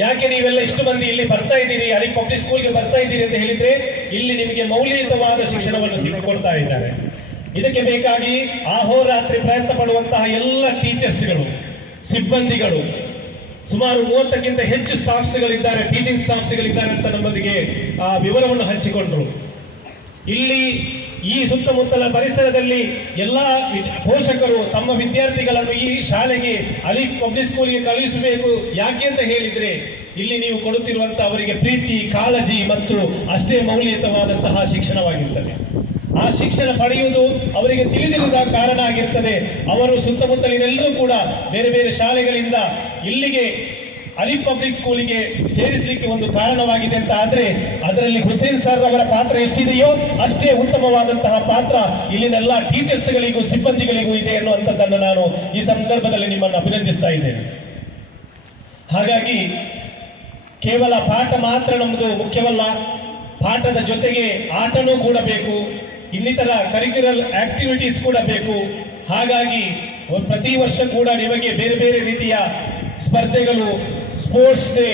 ಯಾಕೆ ನೀವೆಲ್ಲ ಇಷ್ಟು ಮಂದಿ ಇಲ್ಲಿ ಬರ್ತಾ ಇದ್ದೀರಿ, ಅಲ್ಲಿ ಪಬ್ಲಿಕ್ ಸ್ಕೂಲ್ಗೆ ಬರ್ತಾ ಇದ್ದೀರಿ ಅಂತ ಹೇಳಿದ್ರೆ ಇಲ್ಲಿ ನಿಮಗೆ ಮೌಲ್ಯಯುತವಾದ ಶಿಕ್ಷಣವನ್ನು ಕೊಡ್ತಾ ಇದ್ದಾರೆ. ಇದಕ್ಕೆ ಬೇಕಾಗಿ ಅಹೋರಾತ್ರಿ ಪ್ರಯತ್ನ ಪಡುವಂತಹ ಎಲ್ಲ ಟೀಚರ್ಸ್ಗಳು, ಸಿಬ್ಬಂದಿಗಳು, ಸುಮಾರು 30ಕ್ಕಿಂತ ಹೆಚ್ಚು ಸ್ಟಾಫ್ಸ್ಗಳಿದ್ದಾರೆ, ಟೀಚಿಂಗ್ ಸ್ಟಾಫ್ಸ್ಗಳಿದ್ದಾರೆ ಅಂತ ನಮ್ಮೊಂದಿಗೆ ಆ ವಿವರವನ್ನು ಹಂಚಿಕೊಂಡ್ರು. ಇಲ್ಲಿ ಈ ಸುತ್ತಮುತ್ತಲ ಪರಿಸರದಲ್ಲಿ ಎಲ್ಲ ಪೋಷಕರು ತಮ್ಮ ವಿದ್ಯಾರ್ಥಿಗಳನ್ನು ಈ ಶಾಲೆಗೆ ಅಲಿಫ್ ಪಬ್ಲಿಕ್ ಸ್ಕೂಲ್ಗೆ ಕಳುಹಿಸಬೇಕು. ಯಾಕೆ ಅಂತ ಹೇಳಿದ್ರೆ ಇಲ್ಲಿ ನೀವು ಕೊಡುತ್ತಿರುವಂತಹ ಅವರಿಗೆ ಪ್ರೀತಿ, ಕಾಳಜಿ ಮತ್ತು ಅಷ್ಟೇ ಮೌಲ್ಯಯುತವಾದಂತಹ ಶಿಕ್ಷಣವಾಗಿರ್ತದೆ. ಆ ಶಿಕ್ಷಣ ಪಡೆಯುವುದು ಅವರಿಗೆ ತಿಳಿದಿರದ ಕಾರಣ ಆಗಿರ್ತದೆ. ಅವರು ಸುತ್ತಮುತ್ತಲಿನೆಲ್ಲರೂ ಕೂಡ ಬೇರೆ ಬೇರೆ ಶಾಲೆಗಳಿಂದ ಇಲ್ಲಿಗೆ ಅಲಿಫ್ ಪಬ್ಲಿಕ್ ಸ್ಕೂಲಿಗೆ ಸೇರಿಸಲಿಕ್ಕೆ ಒಂದು ಕಾರಣವಾಗಿದೆ ಅಂತ ಆದ್ರೆ ಅದರಲ್ಲಿ ಹುಸೇನ್ ಸರ್ ಅವರ ಪಾತ್ರ ಎಷ್ಟಿದೆಯೋ ಅಷ್ಟೇ ಉತ್ತಮವಾದಂತಹ ಪಾತ್ರ ಇಲ್ಲಿನೆಲ್ಲ ಟೀಚರ್ಸ್ಗಳಿಗೂ ಸಿಬ್ಬಂದಿಗಳಿಗೂ ಇದೆ ಅನ್ನುವಂಥದ್ದನ್ನು ನಾನು ಈ ಸಂದರ್ಭದಲ್ಲಿ ನಿಮ್ಮನ್ನು ಅಭಿನಂದಿಸ್ತಾ ಇದ್ದೇನೆ. ಹಾಗಾಗಿ ಕೇವಲ ಪಾಠ ಮಾತ್ರ ನಮ್ಮದು ಮುಖ್ಯವಲ್ಲ, ಪಾಠದ ಜೊತೆಗೆ ಆಟನೂ ಕೂಡ ಬೇಕು, ಇನ್ನಿತರ ಕರಿಕ್ಯುಲರ್ ಆಕ್ಟಿವಿಟೀಸ್ ಕೂಡ ಬೇಕು. ಹಾಗಾಗಿ ಪ್ರತಿ ವರ್ಷ ಕೂಡ ನಿಮಗೆ ಬೇರೆ ಬೇರೆ ರೀತಿಯ ಸ್ಪರ್ಧೆಗಳು, ಸ್ಪೋರ್ಟ್ಸ್ ಡೇ,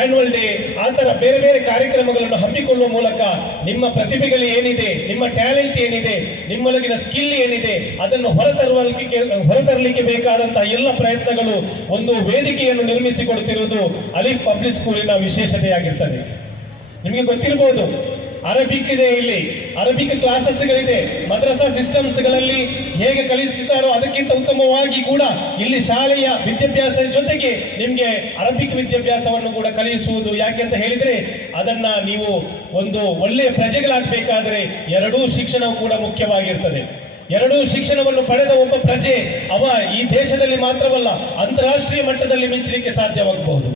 ಆನ್ಯುವಲ್ ಡೇ, ಆ ತರ ಬೇರೆ ಬೇರೆ ಕಾರ್ಯಕ್ರಮಗಳನ್ನು ಹಮ್ಮಿಕೊಳ್ಳುವ ಮೂಲಕ ನಿಮ್ಮ ಪ್ರತಿಭೆಗಳು ಏನಿದೆ, ನಿಮ್ಮ ಟ್ಯಾಲೆಂಟ್ ಏನಿದೆ, ನಿಮ್ಮೊಳಗಿನ ಸ್ಕಿಲ್ ಏನಿದೆ ಅದನ್ನು ಹೊರತರಲಿಕ್ಕೆ ಬೇಕಾದಂತಹ ಎಲ್ಲ ಪ್ರಯತ್ನಗಳು ಒಂದು ವೇದಿಕೆಯನ್ನು ನಿರ್ಮಿಸಿಕೊಡುತ್ತಿರುವುದು ಅಲಿಫ್ ಪಬ್ಲಿಕ್ ಸ್ಕೂಲಿನ ವಿಶೇಷತೆಯಾಗಿರ್ತದೆ. ನಿಮಗೆ ಗೊತ್ತಿರಬಹುದು, ಅರಬಿಕ್ ಇದೆ, ಇಲ್ಲಿ ಅರಬಿಕ್ ಕ್ಲಾಸಸ್ಗಳಿದೆ. ಮದ್ರಸಾ ಸಿಸ್ಟಮ್ಸ್ಗಳಲ್ಲಿ ಹೇಗೆ ಕಲಿಸುತ್ತಾರೋ ಅದಕ್ಕಿಂತ ಉತ್ತಮವಾಗಿ ಕೂಡ ಇಲ್ಲಿ ಶಾಲೆಯ ವಿದ್ಯಾಭ್ಯಾಸ ಜೊತೆಗೆ ನಿಮಗೆ ಅರಬಿಕ್ ವಿದ್ಯಾಭ್ಯಾಸವನ್ನು ಕೂಡ ಕಲಿಸುವುದು. ಯಾಕೆ ಅಂತ ಹೇಳಿದ್ರೆ ಅದನ್ನ ನೀವು ಒಂದು ಒಳ್ಳೆಯ ಪ್ರಜೆಗಳಾಗಬೇಕಾದ್ರೆ ಎರಡೂ ಶಿಕ್ಷಣವು ಕೂಡ ಮುಖ್ಯವಾಗಿರ್ತದೆ. ಎರಡೂ ಶಿಕ್ಷಣವನ್ನು ಪಡೆದ ಒಬ್ಬ ಪ್ರಜೆ ಅವ ಈ ದೇಶದಲ್ಲಿ ಮಾತ್ರವಲ್ಲ, ಅಂತಾರಾಷ್ಟ್ರೀಯ ಮಟ್ಟದಲ್ಲಿ ಮಿಂಚಲಿಕ್ಕೆ ಸಾಧ್ಯವಾಗಬಹುದು.